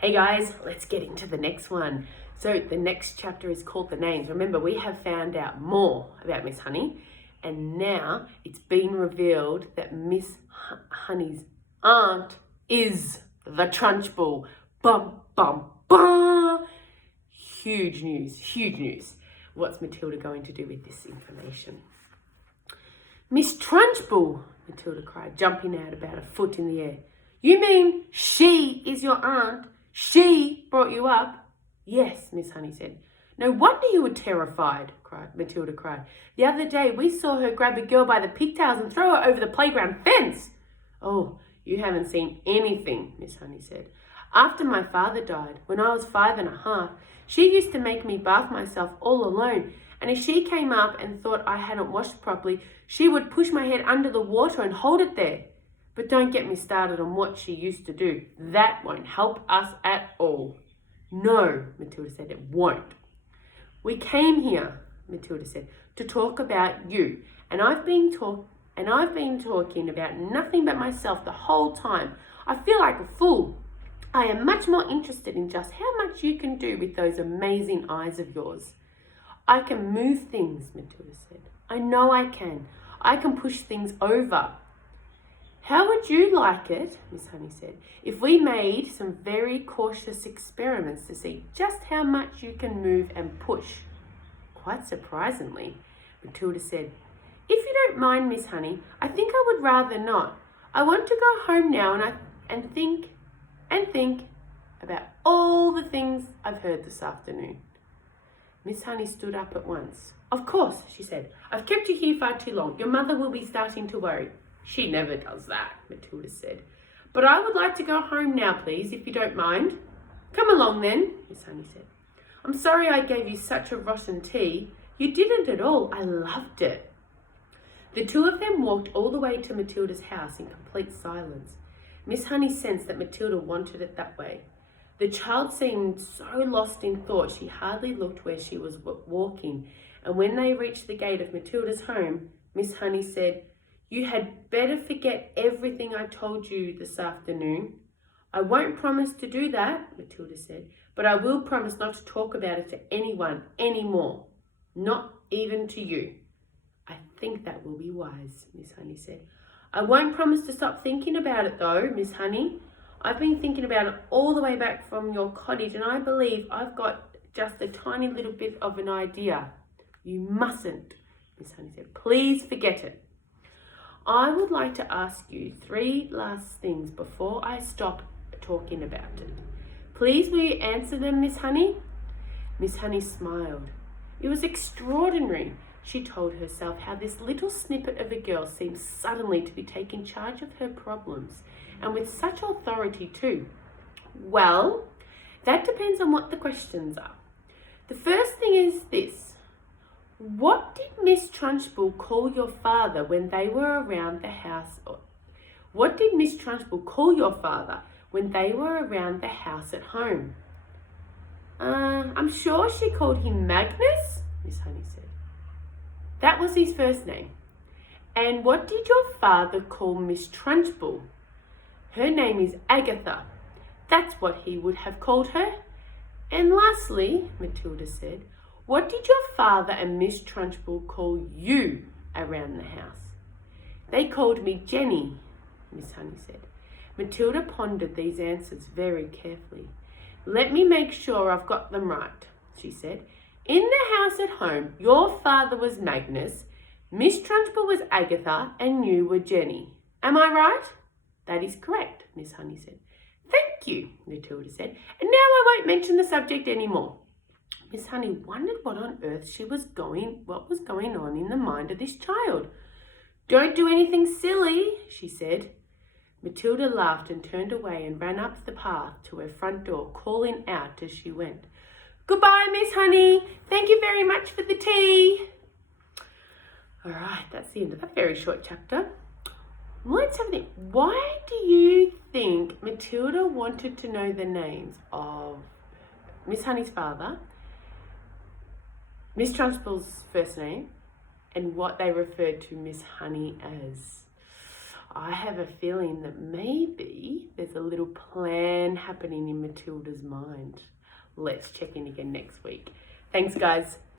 Hey guys, let's get into the next one. So the next chapter is called The Names. Remember, we have found out more about Miss Honey, and now it's been revealed that Miss Honey's aunt is the Trunchbull. Bum, bum, bum. Huge news, huge news. What's Matilda going to do with this information? Miss Trunchbull, Matilda cried, jumping out about a foot in the air. You mean she is your aunt? She brought you up? Yes, Miss Honey said. No wonder you were terrified, Matilda cried. The other day we saw her grab a girl by the pigtails and throw her over the playground fence. Oh, you haven't seen anything, Miss Honey said. After my father died, when I was 5.5, she used to make me bath myself all alone, and if she came up and thought I hadn't washed properly, she would push my head under the water and hold it there. But don't get me started on what she used to do. That won't help us at all. No, Matilda said, it won't. We came here, Matilda said, to talk about you. And I've been talking about nothing but myself the whole time. I feel like a fool. I am much more interested in just how much you can do with those amazing eyes of yours. I can move things, Matilda said. I know I can. I can push things over. How would you like it, Miss Honey said, if we made some very cautious experiments to see just how much you can move and push? Quite surprisingly, Matilda said, if you don't mind, Miss Honey, I think I would rather not. I want to go home now and think about all the things I've heard this afternoon. Miss Honey stood up at once. Of course, she said. I've kept you here far too long. Your mother will be starting to worry. She never does that, Matilda said. But I would like to go home now, please, if you don't mind. Come along then, Miss Honey said. I'm sorry I gave you such a rotten tea. You didn't at all. I loved it. The two of them walked all the way to Matilda's house in complete silence. Miss Honey sensed that Matilda wanted it that way. The child seemed so lost in thought she hardly looked where she was walking, and when they reached the gate of Matilda's home, Miss Honey said, You had better forget everything I told you this afternoon. I won't promise to do that, Matilda said, but I will promise not to talk about it to anyone anymore, not even to you. I think that will be wise, Miss Honey said. I won't promise to stop thinking about it though, Miss Honey. I've been thinking about it all the way back from your cottage, and I believe I've got just a tiny little bit of an idea. You mustn't, Miss Honey said. Please forget it. I would like to ask you 3 last things before I stop talking about it. Please will you answer them, Miss Honey? Miss Honey smiled. It was extraordinary. She told herself how this little snippet of a girl seemed suddenly to be taking charge of her problems, and with such authority too. Well, that depends on what the questions are. The first thing is this. What did Miss Trunchbull call your father when they were around the house? What did Miss Trunchbull call your father when they were around the house at home? I'm sure she called him Magnus, Miss Honey said. That was his first name. And what did your father call Miss Trunchbull? Her name is Agatha. That's what he would have called her. And lastly, Matilda said, what did your father and Miss Trunchbull call you around the house? They called me Jenny, Miss Honey said. Matilda pondered these answers very carefully. Let me make sure I've got them right, she said. In the house at home, your father was Magnus, Miss Trunchbull was Agatha, and you were Jenny. Am I right? That is correct, Miss Honey said. Thank you, Matilda said. And now I won't mention the subject anymore. Miss Honey wondered what on earth what was going on in the mind of this child. Don't do anything silly, she said. Matilda laughed and turned away and ran up the path to her front door, calling out as she went. Goodbye, Miss Honey. Thank you very much for the tea. All right, that's the end of that very short chapter. Let's have a think. Why do you think Matilda wanted to know the names of Miss Honey's father, Miss Trunchbull's first name, and what they referred to Miss Honey as? I have a feeling that maybe there's a little plan happening in Matilda's mind. Let's check in again next week. Thanks, guys.